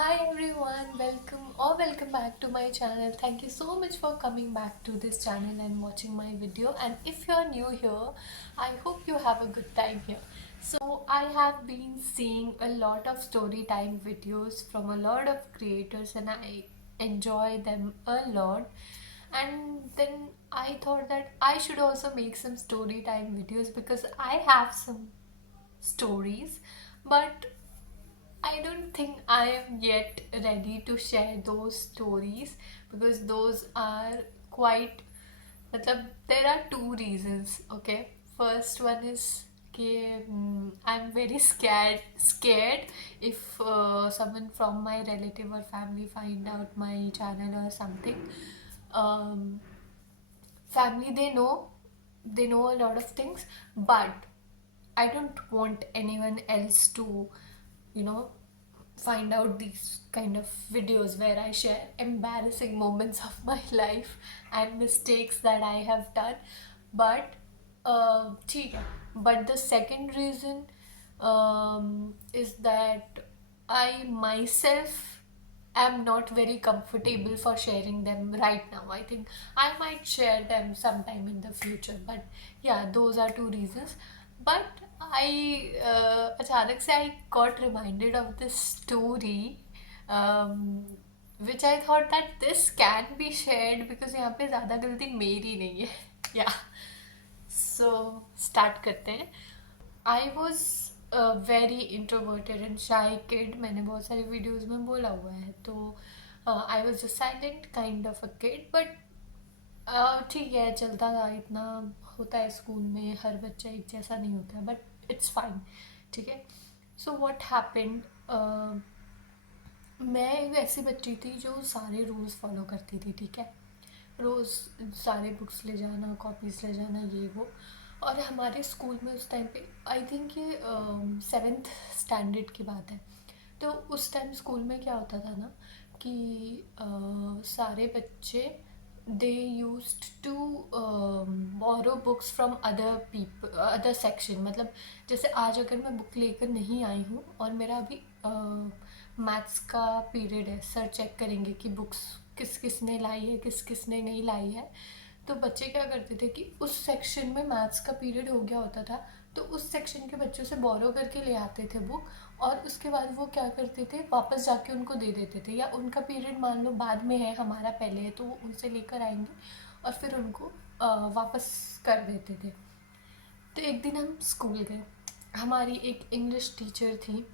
Hi everyone, welcome back to my channel. Thank you so much for coming back to this channel and watching my video. And if you're new here, I hope you have a good time here. So I have been seeing a lot of story time videos from a lot of creators and I enjoy them a lot. And then I thought that I should also make some story time videos because I have some stories, but I don't think I am yet ready to share those stories because those are quite मतलब there are two reasons. Okay, first one is कि I'm very scared if someone from my relative or family find out my channel or something. um, Family, they know a lot of things, but I don't want anyone else to you know find out these kind of videos where I share embarrassing moments of my life and mistakes that I have done. But ठीक है. But the second reason is that I myself am not very comfortable for sharing them right now. I think I might share them sometime in the future. But yeah, those are two reasons. But I अचानक से I got reminded of this story, um, which I thought that this can be shared because यहाँ पे ज़्यादा गलती मेरी नहीं है. Yeah. So start करते हैं. I was very introverted and शाई किड. मैंने बहुत सारी वीडियोज़ में बोला हुआ है. तो I was a silent kind of a kid, but ठीक है, चलता था. इतना होता है स्कूल में, हर बच्चा एक जैसा नहीं होता है, बट इट्स फाइन. ठीक है. सो वॉट हैपेंड, मैं एक ऐसी बच्ची थी जो सारे रूल्स फॉलो करती थी. ठीक है. रोज़ सारे बुक्स ले जाना, कॉपीज़ ले जाना, ये वो. और हमारे स्कूल में उस टाइम पे आई थिंक ये सेवेंथ स्टैंडर्ड की बात है. तो उस टाइम स्कूल में क्या होता था ना कि सारे बच्चे they used to borrow books from other people, other section. मतलब जैसे आज अगर मैं बुक लेकर नहीं आई हूँ और मेरा अभी मैथ्स का पीरियड है, सर चेक करेंगे कि बुक्स किस किस ने लाई है, किस किस ने नहीं लाई है. तो बच्चे क्या करते थे कि उस सेक्शन में मैथ्स का पीरियड हो गया होता था, तो उस सेक्शन के बच्चों से बोरो करके ले आते थे बुक. और उसके बाद वो क्या करते थे, वापस जाके उनको दे देते थे. या उनका पीरियड मान लो बाद में है, हमारा पहले है, तो वो उनसे लेकर आएंगे और फिर उनको वापस कर देते थे. तो एक दिन हम स्कूल गए. हमारी एक इंग्लिश टीचर थी.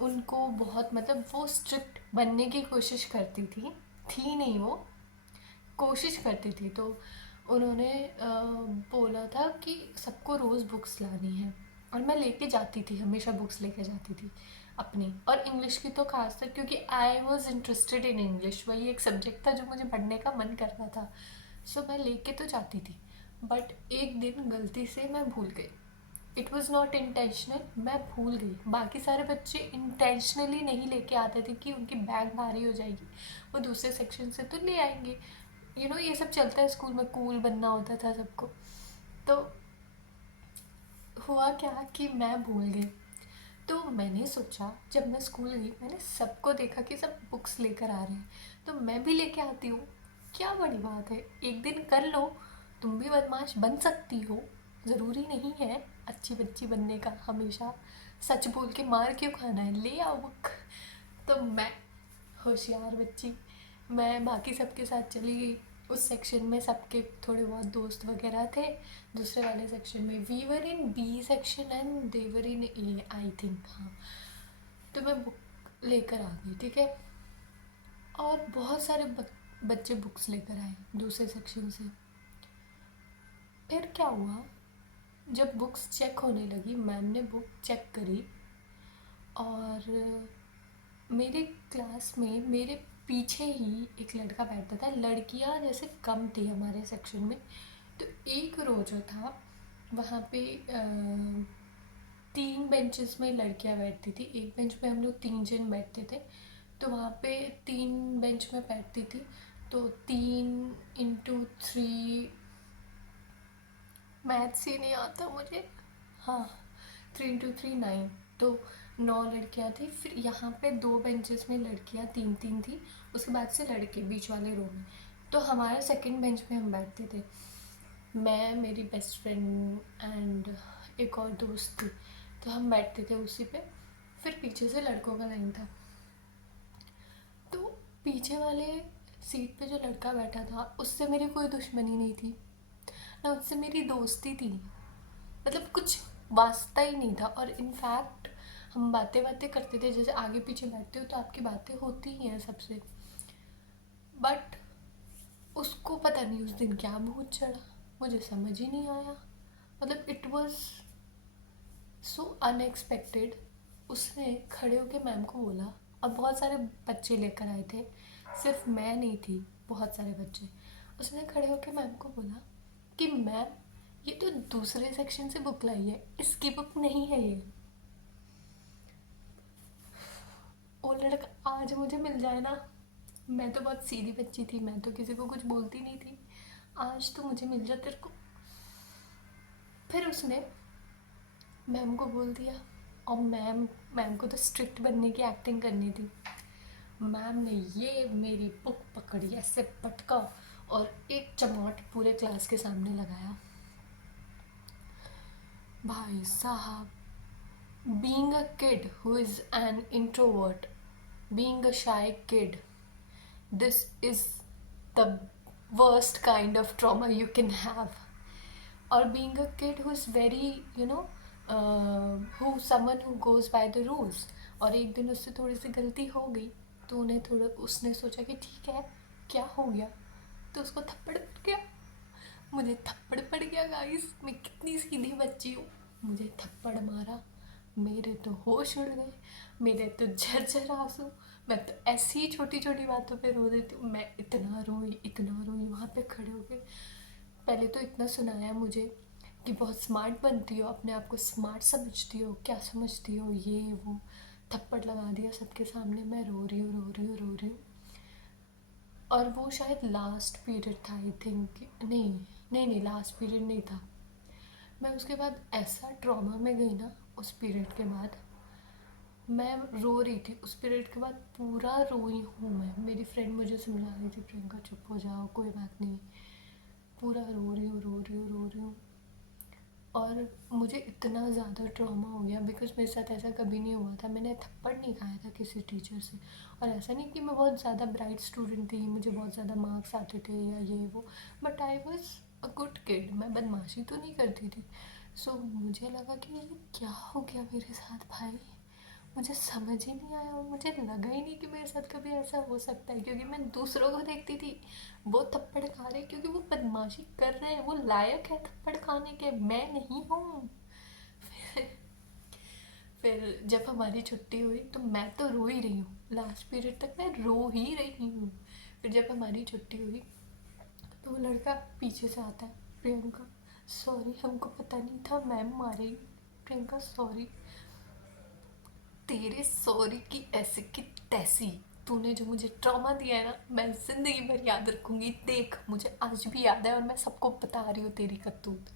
उनको बहुत मतलब वो स्ट्रिक्ट बनने की कोशिश करती थी नहीं, वो कोशिश करती थी. तो उन्होंने बोला था कि सबको रोज़ बुक्स लानी है. और मैं लेके जाती थी, हमेशा बुक्स लेके जाती थी अपनी. और इंग्लिश की तो खास तक, क्योंकि I was interested in English. वही एक सब्जेक्ट था जो मुझे पढ़ने का मन कर रहा था. सो मैं लेके तो जाती थी. बट एक दिन गलती से मैं भूल गई. इट वॉज़ नॉट इंटेंशनल, मैं भूल गई. बाकी सारे बच्चे इंटेंशनली नहीं लेके आते थे कि उनकी बैग भारी हो जाएगी, वो दूसरे सेक्शन से तो ले आएंगे. ये सब चलता है स्कूल में, कूल बनना होता था सबको. तो हुआ क्या कि मैं भूल गई. तो मैंने सोचा, जब मैं स्कूल गई मैंने सबको देखा कि सब बुक्स लेकर आ रहे हैं, तो मैं भी लेके आती हूँ. क्या बड़ी बात है, एक दिन कर लो. तुम भी बदमाश बन सकती हो, ज़रूरी नहीं है अच्छी बच्ची बनने का. हमेशा सच बोल के मार क्यों खाना है, ले आओ बुक. तो मैं होशियार बच्ची, मैं बाकी सबके साथ चली गई. उस सेक्शन में सबके थोड़े बहुत दोस्त वगैरह थे. दूसरे वाले सेक्शन में we were in B section and they were in A, I think. हाँ. तो मैं बुक लेकर आ गई. ठीक है. और बहुत सारे बच्चे बुक्स लेकर आए दूसरे सेक्शन से. फिर क्या हुआ, जब बुक्स चेक होने लगी, मैम ने बुक चेक करी. और मेरे क्लास में मेरे पीछे ही एक लड़का बैठता था. लड़कियां जैसे कम थी हमारे सेक्शन में. तो एक रो जो था वहाँ पे 3 बेंचेस में लड़कियां बैठती थी. एक बेंच पे हम लोग 3 जन बैठते थे. तो वहाँ पे 3 बेंच में बैठती थी. तो 3 इंटू 3, मैथ्स ही नहीं आता मुझे. हाँ, 3 इंटू 3 9. तो 9 लड़कियां थी, फिर यहाँ पे 2 बेंचेस में लड़कियां 3-3 थी, उसके बाद से लड़के बीच वाले रो में। तो हमारे सेकंड बेंच पे हम बैठते थे, मैं, मेरी बेस्ट फ्रेंड एंड एक और दोस्त थी, तो हम बैठते थे उसी पे। फिर पीछे से लड़कों का लाइन था, तो पीछे वाले सीट पे जो लड़का बैठा था उससे मेरी कोई दुश्मनी नहीं थी, ना उससे मेरी दोस्ती थी, मतलब कुछ वास्ता ही नहीं था। और इनफैक्ट हम बातें बातें करते थे, जैसे आगे पीछे बैठते हो तो आपकी बातें होती ही हैं सबसे। बट उसको पता नहीं उस दिन क्या भूत चढ़ा, मुझे समझ ही नहीं आया, मतलब इट वॉज सो अनएक्सपेक्टेड। उसने खड़े होकर मैम को बोला, और बहुत सारे बच्चे लेकर आए थे, सिर्फ मैं नहीं थी, बहुत सारे बच्चे। उसने खड़े होकर मैम को बोला कि मैम, ये तो दूसरे सेक्शन से बुक लाई है, इसकी बुक नहीं है ये। वो लड़का आज मुझे मिल जाए ना, मैं तो बहुत सीधी बच्ची थी, मैं तो किसी को कुछ बोलती नहीं थी, आज तो मुझे मिल जाए तेरे को। फिर उसने मैम को बोल दिया, और मैम मैम को तो स्ट्रिक्ट बनने की एक्टिंग करनी थी। मैम ने ये मेरी बुक पकड़ी, ऐसे पटका और एक चमाट पूरे क्लास के सामने लगाया। भाई साहब, being a kid who is an introvert, being a shy kid, this is the worst kind of trauma you can have. Or being a kid who is very, who someone who goes by the rules, और एक दिन उससे थोड़ी सी गलती हो गई, तो उन्हें थोड़ा उसने सोचा कि ठीक है, क्या हो गया, तो उसको थप्पड़ पड़ गया। मुझे थप्पड़ पड़ गया गाइस, मैं कितनी सीधी बच्ची हूँ, मुझे थप्पड़ मारा, मेरे तो होश उड़ गए, मेरे तो झरझर आंसू। मैं तो ऐसी छोटी छोटी बातों पे रो देती हूँ, मैं इतना रोई वहाँ पे खड़े होके। पहले तो इतना सुनाया मुझे कि बहुत स्मार्ट बनती हो, अपने आप को स्मार्ट समझती हो, क्या समझती हो, ये वो। थप्पड़ लगा दिया सबके सामने, मैं रो रही हूँ रो रही हूँ रो रही हूँ। और वो शायद लास्ट पीरियड था, आई थिंक, नहीं लास्ट पीरियड नहीं था। मैं उसके बाद ऐसा ट्रॉमा में गई ना, उस पीरियड के बाद मैं रो रही थी, उस पीरियड के बाद पूरा रोई हूँ मैं। मेरी फ्रेंड मुझे समझा रही थी, प्रियंका चुप हो जाओ, कोई बात नहीं, पूरा रो रही हूँ रो रही हूँ रो रही हूँ। और मुझे इतना ज़्यादा ट्रॉमा हो गया, बिकॉज मेरे साथ ऐसा कभी नहीं हुआ था, मैंने थप्पड़ नहीं खाया था किसी टीचर से। और ऐसा नहीं कि मैं बहुत ज़्यादा ब्राइट स्टूडेंट थी, मुझे बहुत ज़्यादा मार्क्स आते थे या ये वो, but I was a good kid, मैं बदमाशी तो नहीं करती थी। सो मुझे लगा कि ये क्या हो गया मेरे साथ भाई, मुझे समझ ही नहीं आया, और मुझे लगा ही नहीं कि मेरे साथ कभी ऐसा हो सकता है, क्योंकि मैं दूसरों को देखती थी वो थप्पड़ खा रहे, क्योंकि वो बदमाशी कर रहे हैं, वो लायक है थप्पड़ खाने के, मैं नहीं हूँ। फिर जब हमारी छुट्टी हुई तो मैं तो रो ही रही हूँ, लास्ट पीरियड तक मैं रो ही रही हूँ। फिर जब हमारी छुट्टी हुई तो वो लड़का पीछे से आता है, प्रियंका सॉरी, हमको पता नहीं था मैम मारेगी, प्रियंका सॉरी। तेरे सॉरी की ऐसी की तैसी, तूने जो मुझे ट्रॉमा दिया है ना, मैं जिंदगी भर याद रखूंगी, देख मुझे आज भी याद है, और मैं सबको बता रही हूँ तेरी करतूत।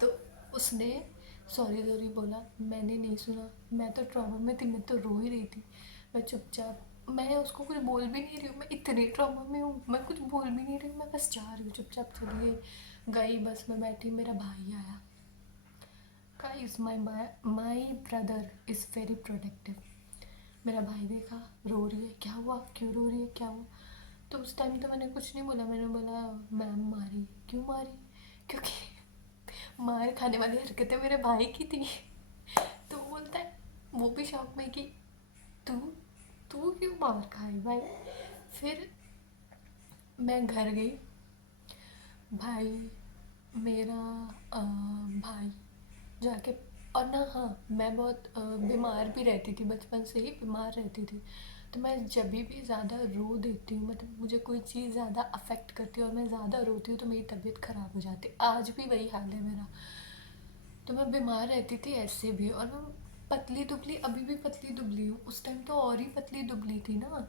तो उसने सॉरी सॉरी बोला, मैंने नहीं सुना, मैं तो ट्रॉमा में थी, मैं तो रो ही रही थी। मैं चुपचाप, मैं उसको कुछ बोल भी नहीं रही हूँ, मैं इतने ट्रॉमा में हूँ, मैं कुछ बोल भी नहीं रही हूँ, मैं बस जा रही हूँ चुपचाप, चलिए गई, बस में बैठी, मेरा भाई आया। Guys, my brother is very protective. मेरा भाई देखा, रो रही है, क्या हुआ, क्यों रो रही है, क्या हुआ। तो उस टाइम तो मैंने कुछ नहीं बोला, मैंने बोला मैम मारी, क्यों मारी, क्योंकि मार खाने वाली हरकतें मेरे भाई की थी। तो वो बोलता है, वो भी शौक में कि तू तू क्यों मार खाई भाई। फिर मैं घर गई, भाई मेरा भाई जाके, और ना हाँ, मैं बहुत बीमार भी रहती थी, बचपन से ही बीमार रहती थी। तो मैं जब भी ज़्यादा रो देती हूँ, मतलब मुझे कोई चीज़ ज़्यादा अफेक्ट करती है और मैं ज़्यादा रोती हूँ तो मेरी तबीयत ख़राब हो जाती है, आज भी वही हाल है मेरा। तो मैं बीमार रहती थी ऐसे भी, और मैं पतली दुबली, अभी भी पतली दुबली हूँ, उस टाइम तो और ही पतली दुबली थी ना,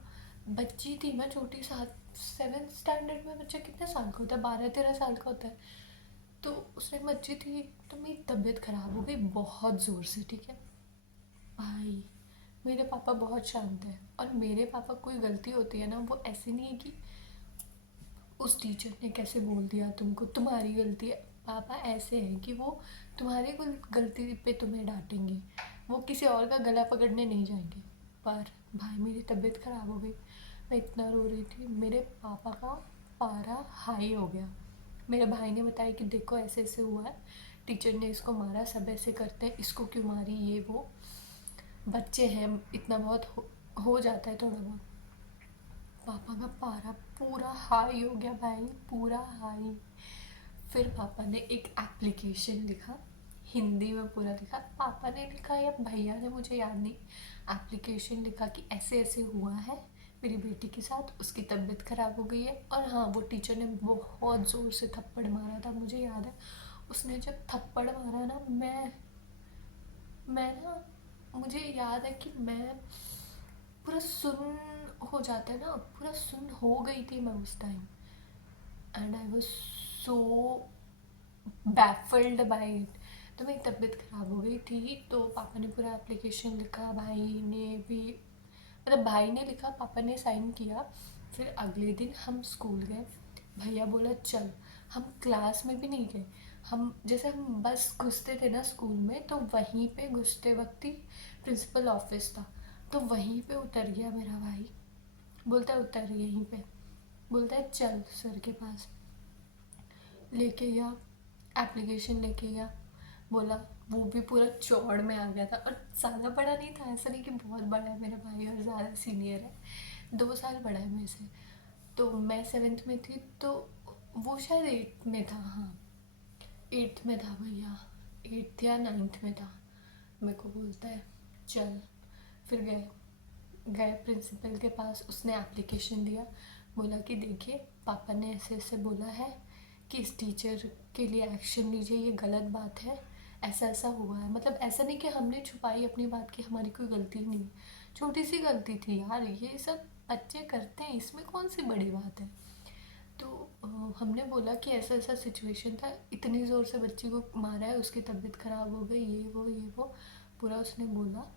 बच्ची थी मैं छोटी, 7th स्टैंडर्ड में बच्चा कितने साल का होता है, 12-13 साल का होता है। तो उस टाइम बच्ची थी, तो मेरी तबीयत ख़राब हो गई बहुत ज़ोर से, ठीक है। भाई मेरे पापा बहुत शांत है, और मेरे पापा कोई गलती होती है ना, वो ऐसे नहीं है कि उस टीचर ने कैसे बोल दिया तुमको, तुम्हारी गलती है। पापा ऐसे हैं कि वो तुम्हारी गलती पे तुम्हें डांटेंगे, वो किसी और का गला पकड़ने नहीं जाएंगे। पर भाई मेरी तबीयत ख़राब हो गई, मैं इतना रो रही थी, मेरे पापा का पारा हाई हो गया। मेरे भाई ने बताया कि देखो ऐसे ऐसे हुआ है, टीचर ने इसको मारा, सब ऐसे करते हैं, इसको क्यों मारी, ये वो, बच्चे हैं, इतना बहुत हो जाता है थोड़ा बहुत। पापा का पारा पूरा हाई हो गया भाई, पूरा हाई। फिर पापा ने एक एप्लीकेशन लिखा, हिंदी में पूरा लिखा, पापा ने लिखा या भैया ने, मुझे याद नहीं, एप्लीकेशन लिखा कि ऐसे ऐसे हुआ है मेरी बेटी के साथ, उसकी तबीयत ख़राब हो गई है। और हाँ, वो टीचर ने बहुत ज़ोर से थप्पड़ मारा था, मुझे याद है। उसने जब थप्पड़ मारा ना, मैं ना, मुझे याद है कि मैं पूरा सुन हो जाता है ना, पूरा सुन हो गई थी मैं उस time. And I was so baffled by it. तो मेरी तबीयत ख़राब हो गई थी, तो पापा ने पूरा एप्लीकेशन लिखा, भाई ने भी, मतलब भाई ने लिखा, पापा ने साइन किया। फिर अगले दिन हम स्कूल गए, भैया बोला चल। हम क्लास में भी नहीं गए, हम जैसे हम बस घुसते थे ना स्कूल में, तो वहीं पे घुसते वक्त ही प्रिंसिपल ऑफिस था, तो वहीं पे उतर गया मेरा भाई। बोलता है उतर यहीं पे, बोलता है चल सर के पास, लेके गया, एप्लीकेशन लेके गया, बोला, वो भी पूरा चौड़ में आ गया था, और ज़्यादा बड़ा नहीं था, ऐसा नहीं कि बहुत बड़ा है मेरा भाई और ज़्यादा सीनियर है, 2 साल बड़ा है मेरे से। तो मैं 7th में थी, तो वो शायद 8th में था, हाँ 8th में था भैया, 8th या 9th में था। मेरे को बोलता है चल। फिर गए गए प्रिंसिपल के पास, उसने एप्लीकेशन दिया, बोला कि देखिए पापा ने ऐसे ऐसे बोला है कि इस टीचर के लिए एक्शन लीजिए, ये गलत बात है, ऐसा ऐसा हुआ है। मतलब ऐसा नहीं कि हमने छुपाई अपनी बात की, हमारी कोई गलती नहीं, छोटी सी गलती थी यार, ये सब बच्चे करते हैं, इसमें कौन सी बड़ी बात है। तो हमने बोला कि ऐसा ऐसा सिचुएशन था, इतनी ज़ोर से बच्ची को मारा है, उसकी तबीयत ख़राब हो गई, ये वो पूरा उसने बोला।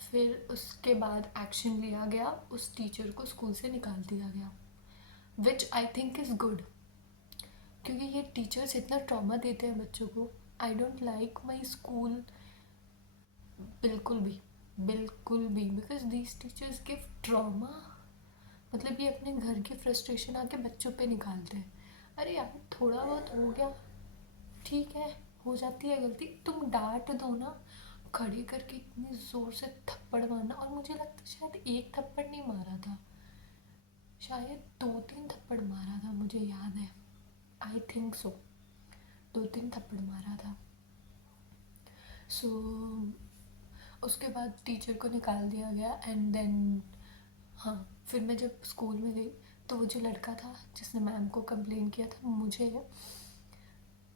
फिर उसके बाद एक्शन लिया गया, उस टीचर को स्कूल से निकाल दिया गया, विच आई थिंक इज़ गुड, क्योंकि ये टीचर्स इतना ट्रॉमा देते हैं बच्चों को। I don't like my school, बिल्कुल भी, बिल्कुल भी, because these teachers give trauma. मतलब ये अपने घर की फ्रस्ट्रेशन आके बच्चों पे निकालते हैं। अरे यार थोड़ा बहुत हो गया, ठीक है, हो जाती है गलती, तुम डांट दो ना, खड़ी करके इतनी ज़ोर से थप्पड़ मारना। और मुझे लगता है शायद एक थप्पड़ नहीं मारा था, शायद 2-3 थप्पड़ मारा था, मुझे याद है, आई थिंक सो 2-3 थप्पड़ मारा था। सो उसके बाद टीचर को निकाल दिया गया, एंड देन हाँ, फिर मैं जब स्कूल में गई, तो वो जो लड़का था जिसने मैम को कंप्लेन किया था, मुझे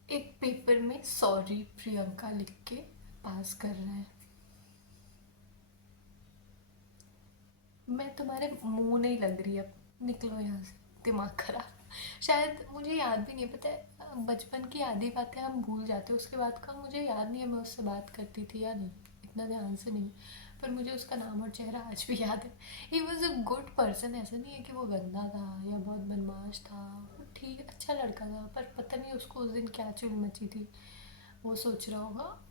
एक पेपर में सॉरी प्रियंका लिख के पास कर रहा है। मैं तुम्हारे मुंह नहीं लग रही, अब निकलो यहाँ से, दिमाग खराब। शायद मुझे याद भी नहीं, पता है बचपन की आधी बातें हम भूल जाते हैं, उसके बाद का मुझे याद नहीं है मैं उससे बात करती थी या नहीं, इतना ध्यान से नहीं। पर मुझे उसका नाम और चेहरा आज भी याद है। He was a good person, ऐसा नहीं है कि वो गंदा था या बहुत बदमाश था, वो ठीक अच्छा लड़का था, पर पता नहीं उसको उस दिन क्या चुल मची थी। वो सोच रहा होगा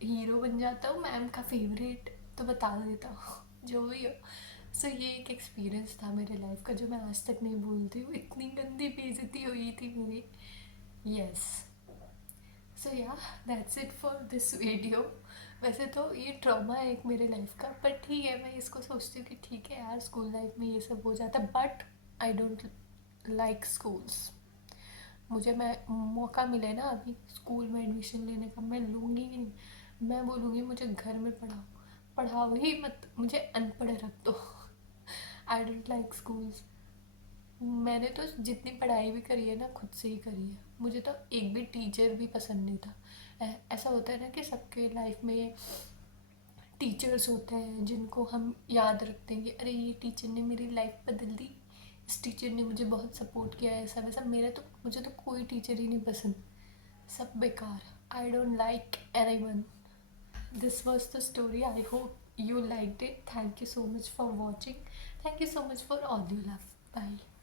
हीरो बन जाता हूँ, मैम का फेवरेट, तो बता देता हूँ जो भी हो। सो ये एक एक्सपीरियंस था मेरे लाइफ का, जो मैं आज तक नहीं भूलती हूँ, इतनी गंदी बेइज्जती हुई थी मेरी। यस, सो या that's it for this video. वैसे तो ये ट्रॉमा है एक मेरे लाइफ का, पर ठीक है, मैं इसको सोचती हूँ कि ठीक है यार, स्कूल लाइफ में ये सब हो जाता है, but I don't like schools. मुझे मैं मौका मिले ना अभी स्कूल में एडमिशन लेने का, मैं लूँगी ही नहीं। मैं बोलूँगी मुझे घर में पढ़ाओ, पढ़ाओ ही मत, मुझे अनपढ़ रख दो। I don't like schools. मैंने तो जितनी पढ़ाई भी करी है ना, खुद से ही करी है, मुझे तो एक भी टीचर भी पसंद नहीं था। ऐसा होता है ना कि सबके लाइफ में टीचर्स होते हैं जिनको हम याद रखते हैं कि अरे ये टीचर ने मेरी लाइफ बदल दी, इस टीचर ने मुझे बहुत सपोर्ट किया है, ऐसा वैसा। मुझे तो कोई टीचर ही नहीं पसंद, सब बेकार। I don't like anyone. this was the story. I hope you liked it. Thank you so much for watching. Thank you so much for all your love. Bye.